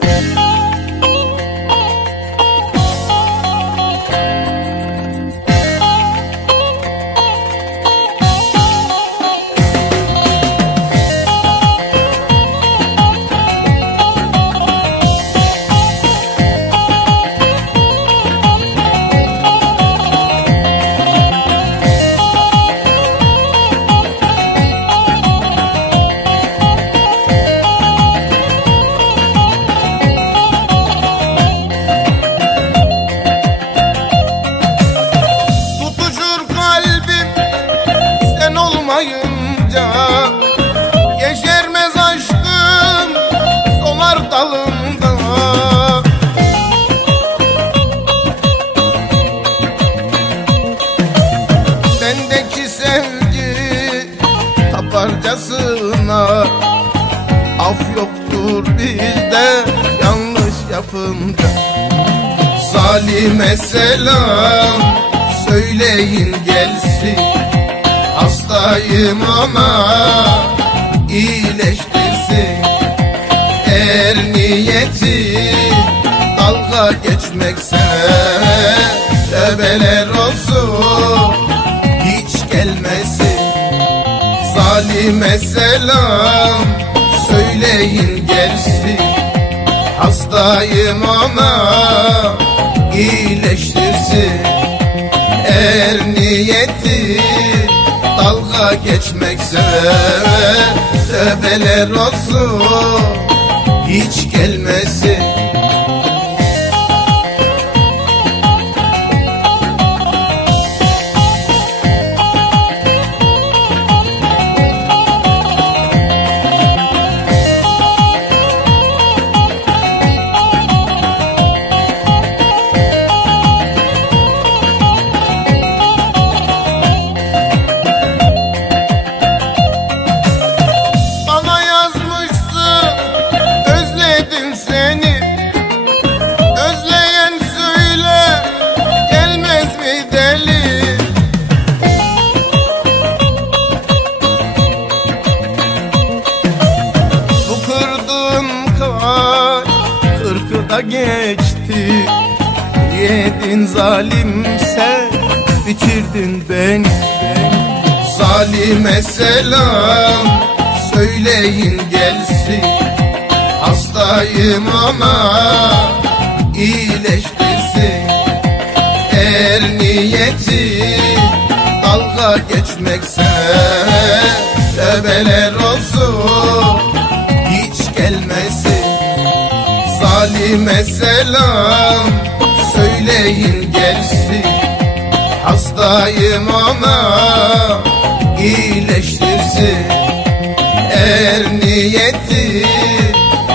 Oh, dalında. Bendeki sevgi taparcasına Af yoktur bizde yanlış yapınca. Zalime selam söyleyin gelsin Hastayım iyileştirsin Eğer niyeti dalga geçmekse Tövbeler olsun. Hiç gelmesin Zalime selam. Söyleyin gelsin Hastayım ona. İyileştirsin Eğer niyeti dalga geçmekse Tövbeler olsun hiç gelmesin da geçti. Yedin zalimse bitirdin beni. Zalime selam söyleyin gelsin. Hastayım ona iyileştirsin. Eğer niyeti dalga geçmekse Tövbeler olsun Zalime selam söyleyin gelsin. Hastayım ona iyileştirsin. Eğer niyeti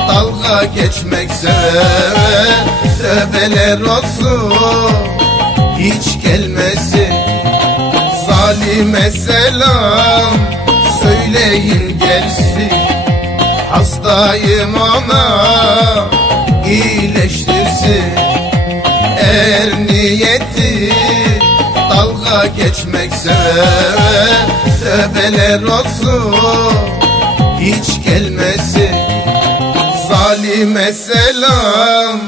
dalga geçmekse Tövbeler olsun hiç gelmesin. Zalime selam söyleyin gelsin. Hastayım ona iyileştirsin. Eğer niyeti dalga geçmekse Tövbeler olsun hiç gelmesin. Zalime selam